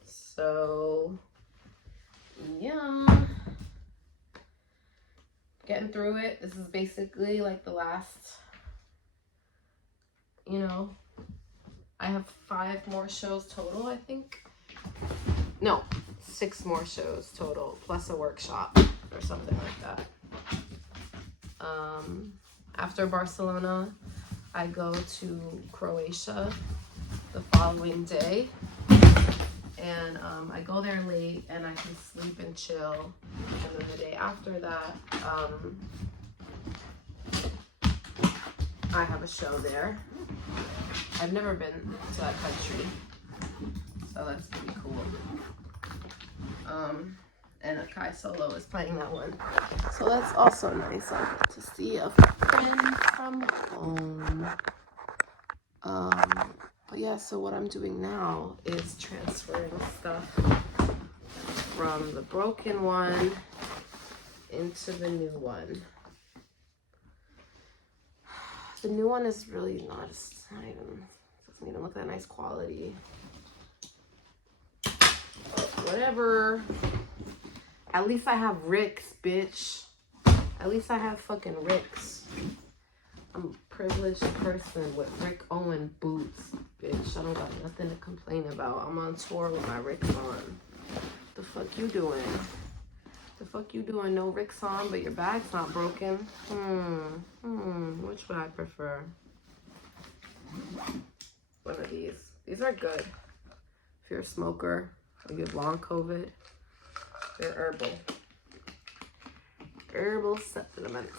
So yeah, getting through it. This is basically like the last, you know, I have 5 more shows total, I think. No, 6 more shows total, plus a workshop or something like that. After Barcelona, I go to Croatia the following day. And I go there late and I can sleep and chill. And then the day after that, I have a show there. I've never been to that country, so that's pretty cool. And Akai Solo is playing that one, so that's also nice. I get to see a friend from home. But yeah, so what I'm doing now is transferring stuff from the broken one into the new one. The new one is really not, doesn't even look that nice quality. But whatever. At least I have Ricks, bitch. At least I have fucking Ricks. I'm a privileged person with Rick Owen boots, bitch. I don't got nothing to complain about. I'm on tour with my Ricks on. The fuck you doing? The fuck you doing? No Ricks on, but your bag's not broken. Which would I prefer? One of these. These are good. If you're a smoker, or you have long COVID, they're herbal. Herbal supplements.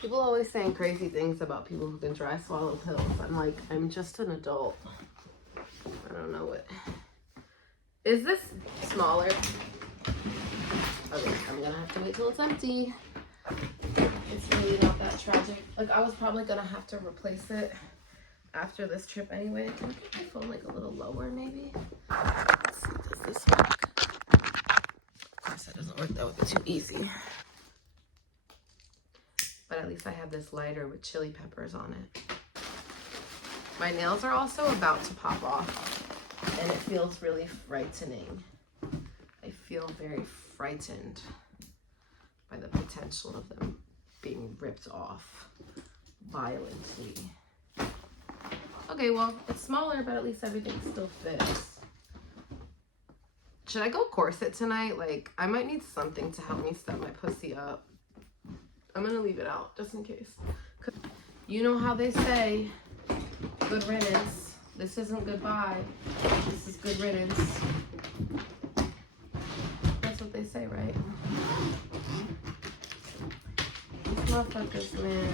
People always saying crazy things about people who can dry swallow pills. I'm like, I'm just an adult. I don't know what. Is this smaller? Okay, I'm gonna have to wait till it's empty. It's really not that tragic. Like, I was probably gonna have to replace it after this trip anyway. Can I get my phone like a little lower maybe? Let's see, does this work? Of course that doesn't work, that would be too easy. But at least I have this lighter with chili peppers on it. My nails are also about to pop off, and it feels really frightening. I feel very frightened by the potential of them being ripped off violently. Okay, well, it's smaller, but at least everything still fits. Should I go corset tonight? Like, I might need something to help me step my pussy up. I'm gonna leave it out just in case. You know how they say, good riddance. This isn't goodbye. This is good riddance. That's what they say, right? These motherfuckers, man.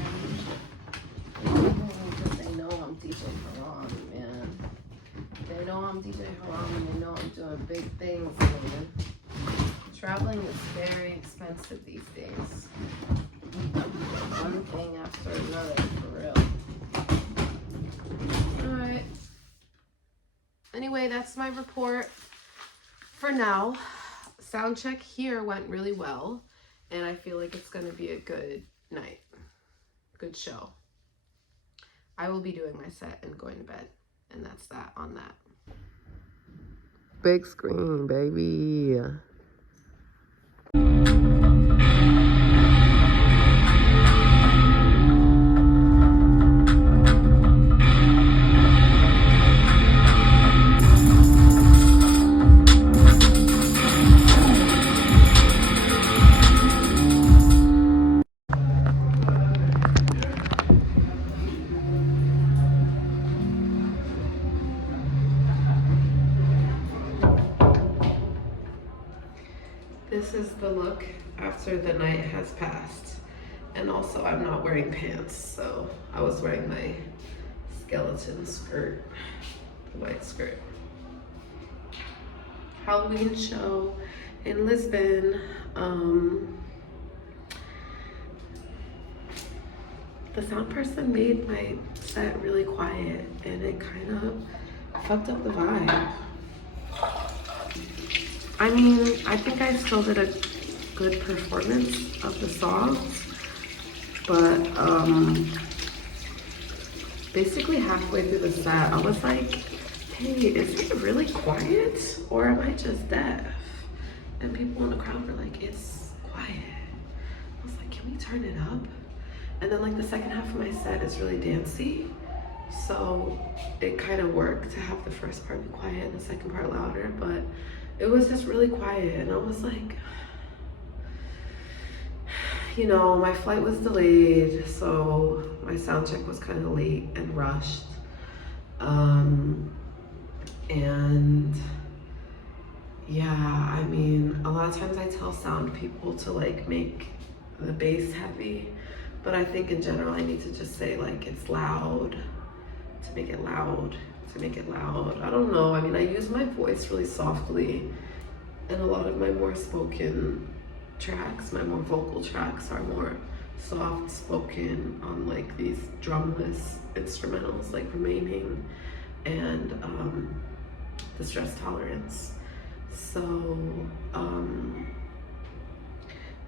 Because they know I'm DJ Harami, man. They know I'm DJ Harami and they know I'm doing big things, man. Traveling is very expensive these days. One thing after another, for real. Alright. Anyway, that's my report for now. Sound check here went really well, and I feel like it's gonna be a good night. Good show. I will be doing my set and going to bed, and that's that on that. Big screen, baby. look after the night has passed. And also I'm not wearing pants, so I was wearing my skeleton skirt, the white skirt. Halloween show in Lisbon. The sound person made my set really quiet and it kind of fucked up the vibe. I mean, I think I still did a good performance of the songs, but basically halfway through the set, I was like, hey, is it really quiet or am I just deaf? And people in the crowd were like, it's quiet. I was like, can we turn it up? And then like the second half of my set is really dancey. So it kind of worked to have the first part be quiet and the second part louder, but it was just really quiet. And I was like, you know, my flight was delayed, so my sound check was kind of late and rushed. And yeah, I mean, a lot of times I tell sound people to like make the bass heavy, but I think in general I need to just say like it's loud, to make it loud, to make it loud. I don't know, I mean, I use my voice really softly, and a lot of my more spoken tracks, my more vocal tracks are more soft spoken on like these drumless instrumentals like Remaining and the Stress Tolerance. So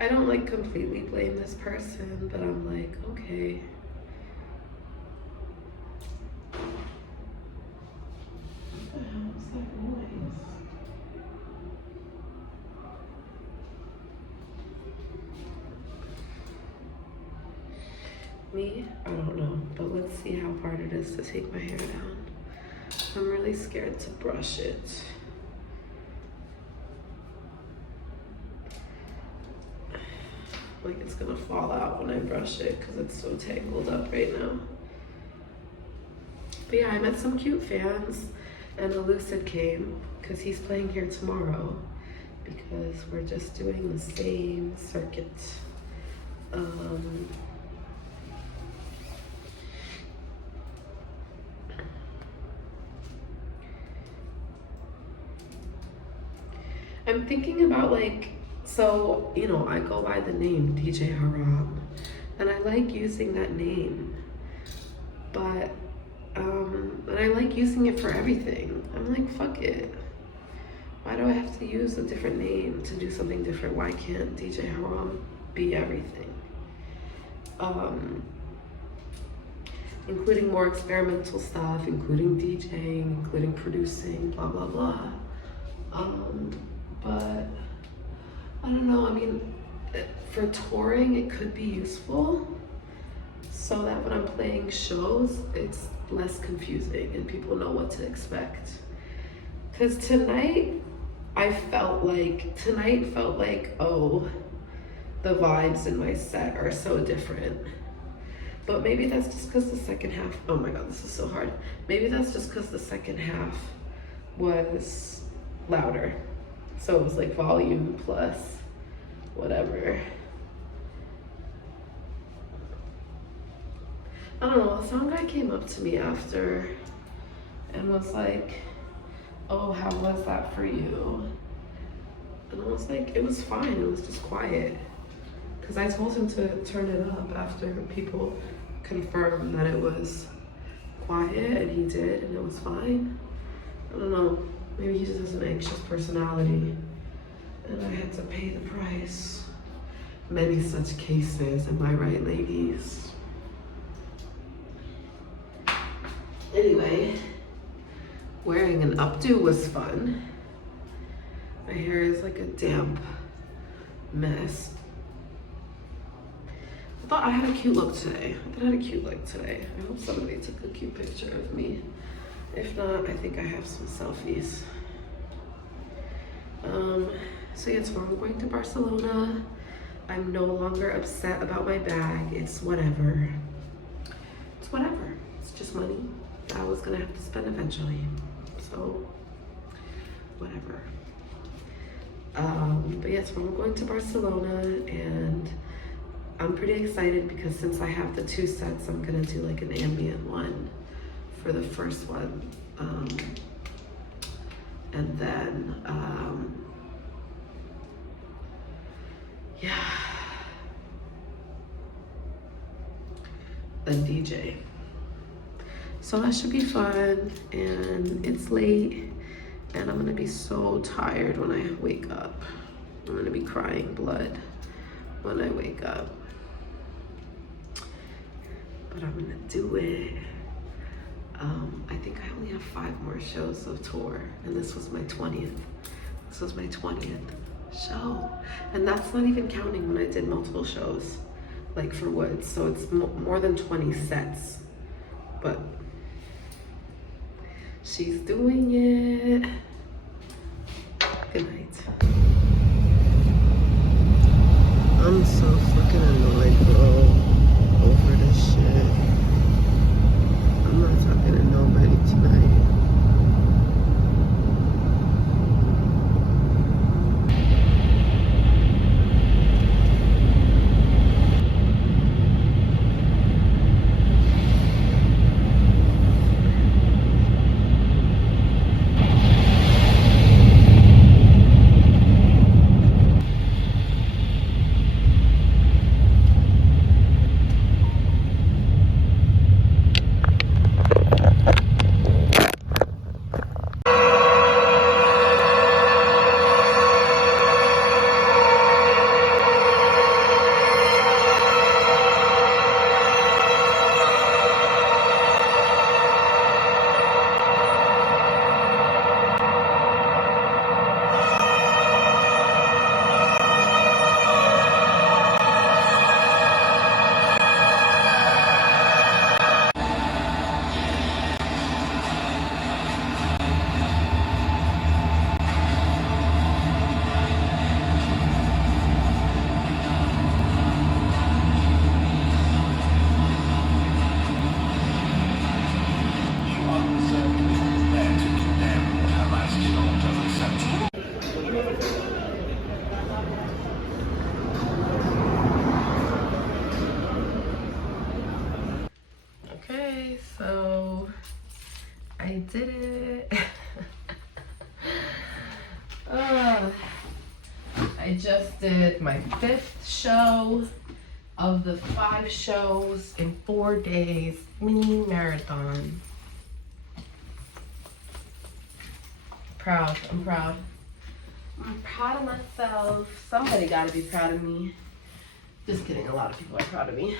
I don't like completely blame this person, but I'm like, okay. What the hell is that noise? Me? I don't know, but let's see how hard it is to take my hair down. I'm really scared to brush it. Like it's gonna fall out when I brush it because it's so tangled up right now. But yeah, I met some cute fans, and Elucid came because he's playing here tomorrow because we're just doing the same circuit. I'm thinking about like, so, you know, I go by the name DJ Haram, and I like using that name, but, and I like using it for everything. I'm like, fuck it. Why do I have to use a different name to do something different? Why can't DJ Haram be everything? Including more experimental stuff, including DJing, including producing, blah, blah, blah. But I don't know, I mean, for touring, it could be useful so that when I'm playing shows, it's less confusing and people know what to expect. Because tonight felt like, oh, the vibes in my set are so different. But maybe that's just because the second half, oh my God, this is so hard. Maybe that's just because the second half was louder. So it was like volume plus whatever. I don't know, the sound guy came up to me after and was like, oh, how was that for you? And I was like, it was fine, it was just quiet. Because I told him to turn it up after people confirmed that it was quiet, and he did, and it was fine. I don't know. Maybe he just has an anxious personality, and I had to pay the price. Many such cases, am I right, ladies? Anyway, wearing an updo was fun. My hair is like a damp mess. I thought I had a cute look today. I hope somebody took a cute picture of me. If not, I think I have some selfies. So yeah, tomorrow I'm going to Barcelona. I'm no longer upset about my bag. It's whatever. It's whatever. It's just money that I was gonna have to spend eventually. So, whatever. But yes, I'm going to Barcelona, and I'm pretty excited because since I have the 2 sets, I'm gonna do like an ambient one for the first one. And then, yeah, then DJ. So that should be fun, and it's late, and I'm gonna be so tired when I wake up. I'm gonna be crying blood when I wake up. But I'm gonna do it. I think I only have 5 more shows of tour, and this was my 20th. This was my 20th show. And that's not even counting when I did multiple shows, like for Woods. So it's more than 20 sets. But she's doing it. Good night. I'm so fucking annoyed, bro, over this shit. I'm not talking to nobody tonight. Okay, so I did it. I just did my 5th show of the 5 shows in 4 days, mini marathon. Proud, I'm proud. I'm proud of myself. Somebody gotta be proud of me. Just kidding, a lot of people are proud of me.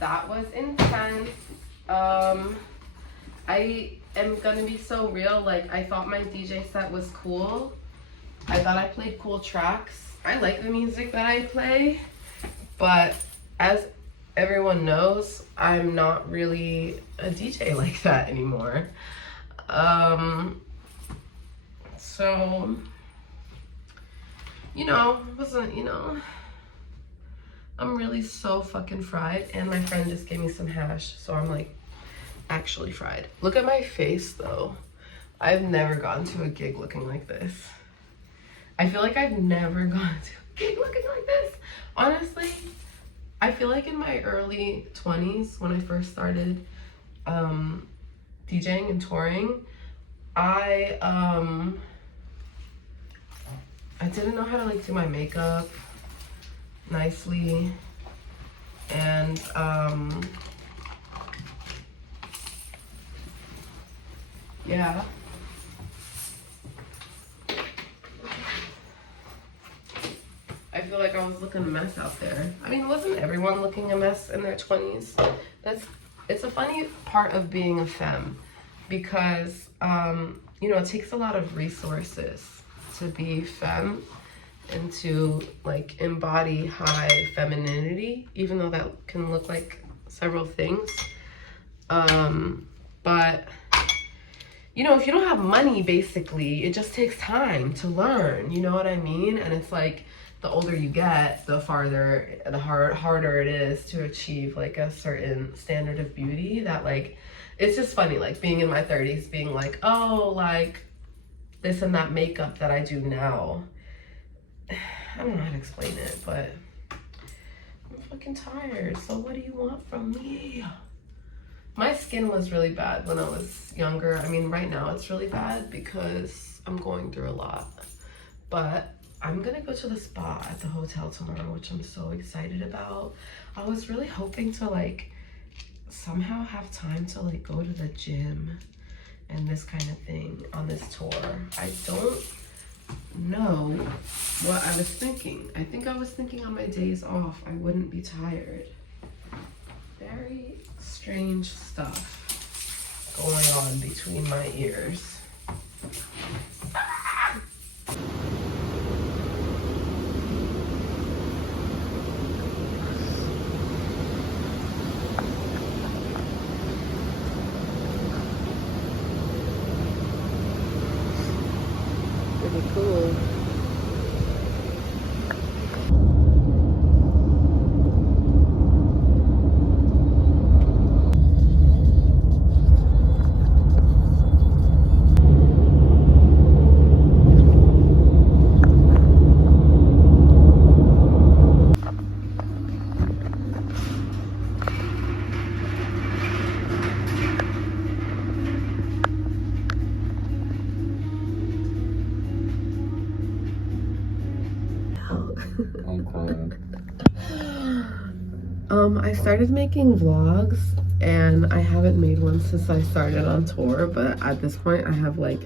That was intense. I am gonna be so real, like I thought my DJ set was cool. I thought I played cool tracks. I like the music that I play, but as everyone knows, I'm not really a DJ like that anymore. So, I'm really so fucking fried, and my friend just gave me some hash, so I'm like actually fried. Look at my face though. I've never gone to a gig looking like this. I feel like I've never gone to a gig looking like this. Honestly, I feel like in my early 20s when I first started DJing and touring, I didn't know how to like do my makeup nicely, and yeah, I feel like I was looking a mess out there. I mean, wasn't everyone looking a mess in their 20s? It's a funny part of being a femme, because it takes a lot of resources to be femme and to like embody high femininity, even though that can look like several things. But if you don't have money, basically, it just takes time to learn, you know what I mean? And it's like, the older you get, the harder it is to achieve like a certain standard of beauty that like, it's just funny, like being in my 30s, being like, oh, like, this and that makeup that I do now. I don't know how to explain it, but I'm fucking tired. So what do you want from me? My skin was really bad when I was younger. I mean, right now it's really bad because I'm going through a lot. But I'm gonna go to the spa at the hotel tomorrow, which I'm so excited about. I was really hoping to like somehow have time to like go to the gym and this kind of thing on this tour. I don't know what I was thinking. I think I was thinking on my days off I wouldn't be tired. Very strange stuff going on between my ears. Pretty cool. I'm crying. I started making vlogs and I haven't made one since I started on tour, but at this point I have like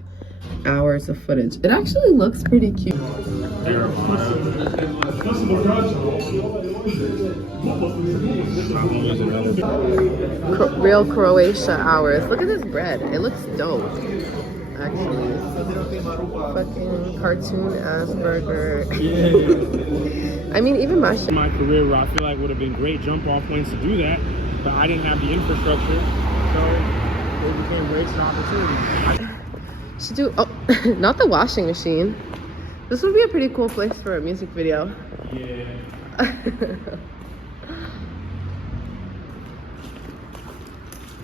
hours of footage. It actually looks pretty cute. Real Croatia hours. Look at this bread. It looks dope. Actually, fucking cartoon ass burger. I mean, even my shit. My career where I feel like would have been great jump off points to do that, but I didn't have the infrastructure, so it became wasted opportunities. Should do not the washing machine. This would be a pretty cool place for a music video. Yeah.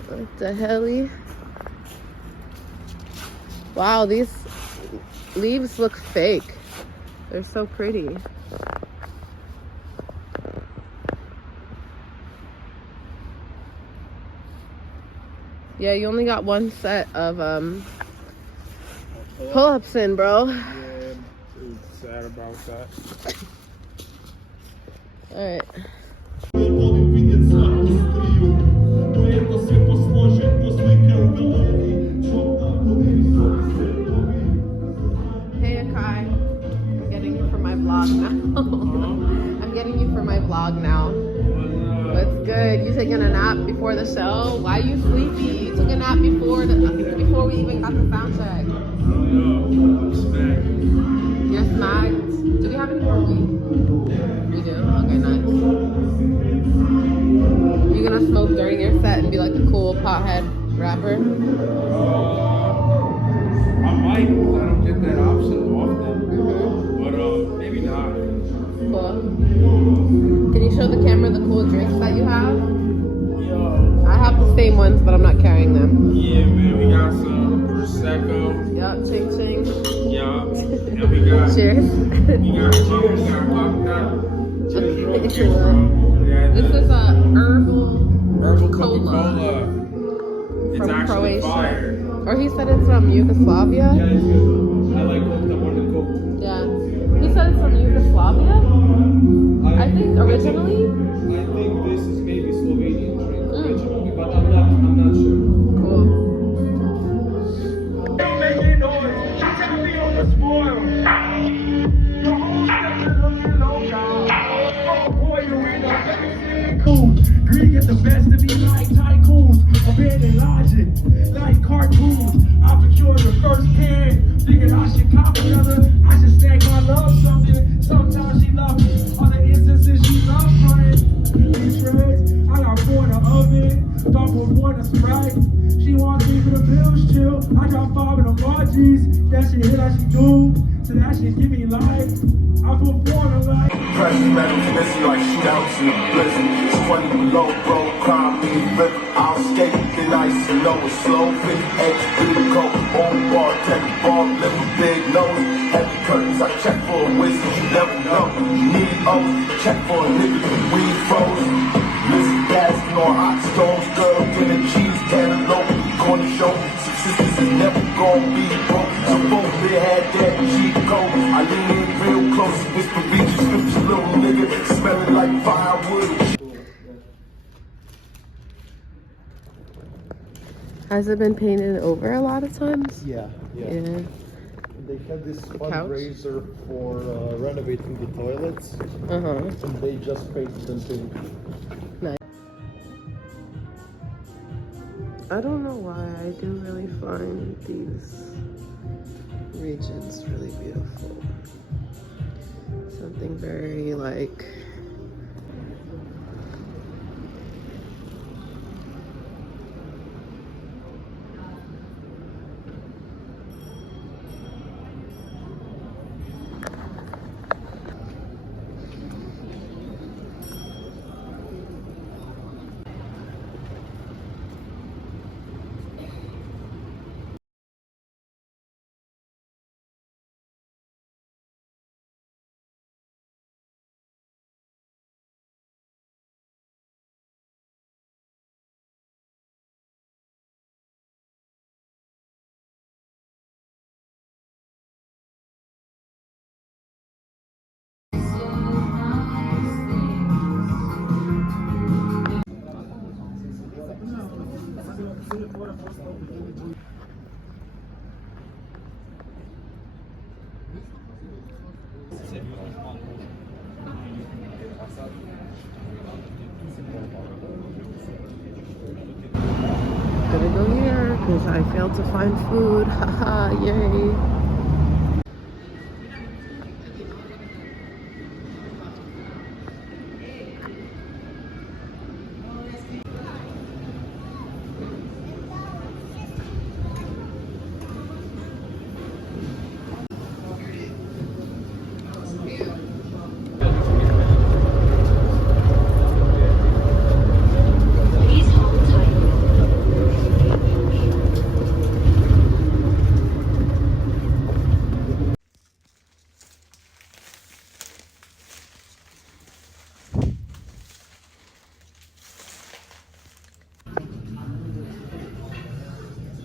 What the helly? Wow, these leaves look fake. They're so pretty. Yeah, you only got one set of pull-ups in, bro. Yeah, it's sad about that. Alright. Hey Akai, I'm getting you for my vlog now. I'm getting you for my vlog now. What's good? You taking a nap before the show? Why are you sleepy? You took a nap before we even got the sound check. I'm smacked. You're smacked. Do we have any more weed? We do? Okay, nice. You gonna smoke during your set and be like a cool pothead rapper? I might, because I don't get that option often. But maybe not. Cool. Can you show the camera the cool drinks that you have? Yo. I have the same ones, but I'm not carrying them. Yeah, man, we got some Prosecco. Yup, ching ching. Yeah. And we got Cheers. We got cheers, we got vodka. This is a herbal Coca-Cola. It's from actually Croatia. fire. Or he said it's from Yugoslavia. Yeah, it's good. I like Coke more than Coke. Yeah. He said it's from Yugoslavia. I think originally. I think this is maybe Slovenian drink originally, but I'm not sure. Cool. Greed get the best of me like tycoons, abandoned logic, like cartoons. I procured the first can, figured I should copy other. I should snag my love something. Sometimes she loves me, other instances she loves running. These shreds, I got four in the oven, thought for one a Sprite. She wants me for the bills chill. I got 5 of the emojis. That shit hit, that shit do. So that shit give me life. I put 4 in the life. Press metals, messy like shootouts in the blizzard. 20 below, bro, crime, me, rip out. skate, then ice and low, slow, 50X, big coat, on bar, tech ball, little big nose, heavy curtains, I check for a whistle, you never know, you need O's, check for a nigga, weed froze, listen, basking on hot stones, girl, dinner, cheese, cantaloupe, corner show, subsistence is never gonna be broke, so both been had that cheap coat, I lean in real close, whisper beach, scripture, little nigga, smelling like firewood. Has it been painted over a lot of times? Yeah. Yeah. They had this couch? fundraiser for renovating the toilets, and they just painted them pink. Nice. I don't know why I do really find these regions really beautiful. Something very like gonna go here because I failed to find food. Haha, yay.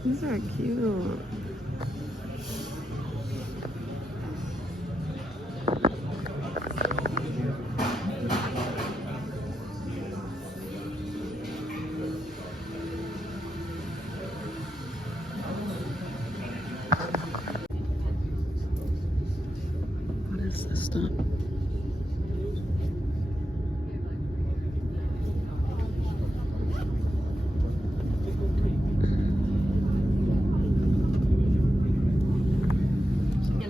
These are cute. What is this stuff?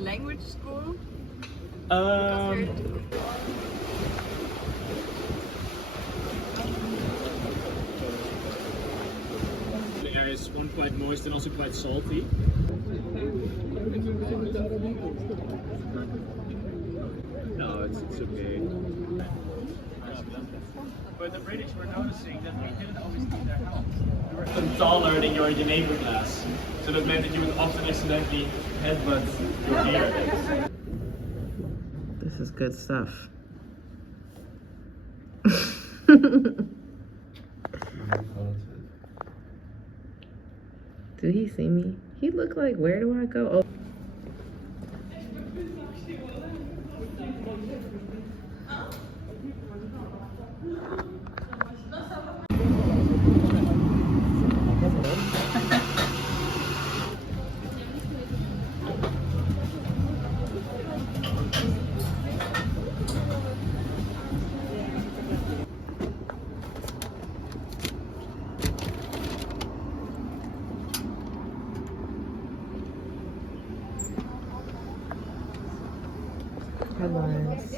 Language school? The area is one quite moist and also quite salty. No, it's okay. But the British were noticing that we didn't always need their help. You were often taller than your neighbor class, so that meant that you would often accidentally headbutt your ear. This is good stuff. Did he see me? He looked like, where do I go? Oh. Headlines.